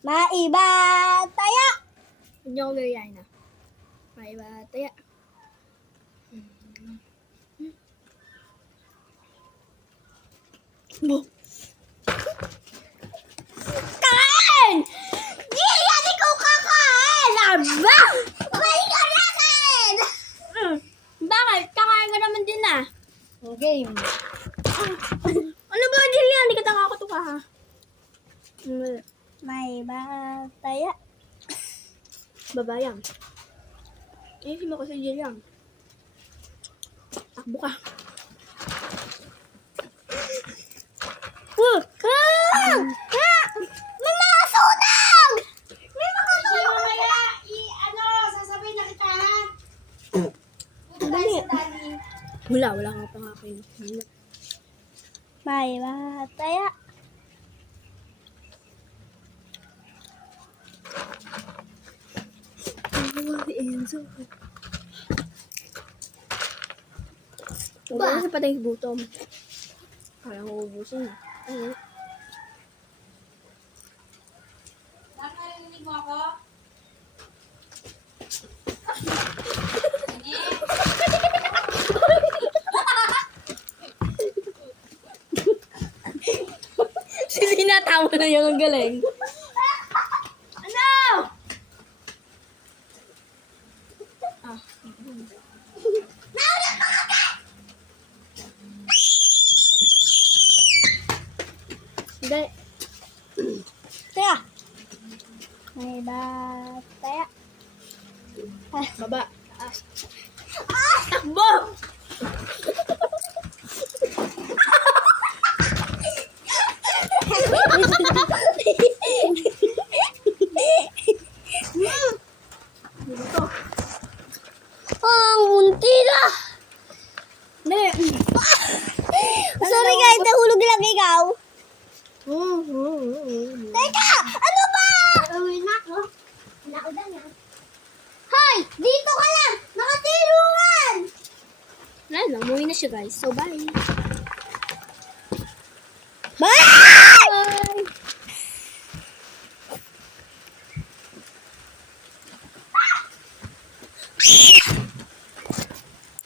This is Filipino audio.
Maiba taya. Hindi ako gayahin na. Maiba taya. Kain! Di yan ikaw kakain! Aba! Kumain ka na kain! Bakit? Kakain ka naman din ah. Game. Ano ba, Jillian? Hindi ka tanga ka ha? Maiba taya. Babayang. Eh, mo ko sa Jillian. Takbo ka. Mga sunag! May mga Sige, mamaya, sasabihin na kita, ha? Punta tayo sa dali. Wala ka pa nga kayo. Maiba taya. Ba? Kasi patay sa gutom. Kaya ko ubusin. Ayun. Nakarinig mo ako? Sinatawa na yung ang galing. Ano? Hindi. Taya. Maiba taya. Baba. Taas. Takbo! Ang munti na. Hindi. Sorry guys, nahulog lang ikaw. Teka! Ano ba? Uwi na ako. Nakaudan na. Hoy! Dito ka lang! Nakatilungan! Wala na, umuwi na siya guys. So bye. Bye!